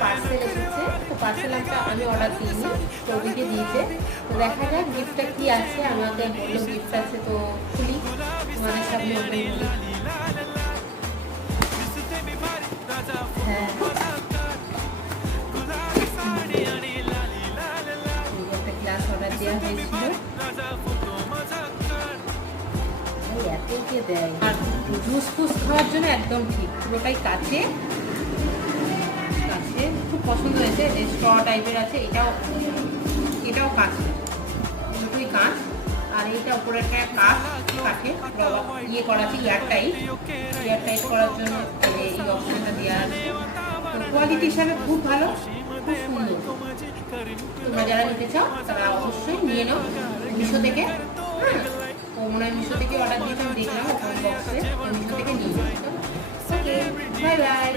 Parcel এসেছে, তো parcel আমি অর্ডার দিইনি, তো ওদিকে দিয়েছে। তো দেখা যাক গিফটটা কি আছে। আমাকে বললো গিফট আছে, তো খুলি তোমাদের সামনে ওপেন করি। হ্যাঁ, একটা গ্লাস অর্ডার দেওয়া হয়েছিল। এত কে দেয়, আর জুস ফুস খাওয়ার জন্য একদম ঠিক, পুরোটাই কাছে কাছে। খুব পছন্দ হয়েছে, যে স্ট্র টাইপের আছে, এটাও কাঁচ, দুটোই কাঁচ। আর এইটা উপরে একটা কাঠ কাঠে ইয়ে করা আছে, এয়ারটাইট করার জন্য এই অপশনটা দেওয়া আছে। তো কোয়ালিটি হিসাবে খুব ভালো, খুব সুন্দর। তোমরা যারা নিতে চাও তারা অবশ্যই নিয়ে নাও মিশো থেকে। হ্যাঁ, ও মনে হয় মিশো থেকে অর্ডার দিয়েছে, আমি দেখলাম বক্সে, মিশো থেকে নিয়ে নাও। ওকে, বাই বাই।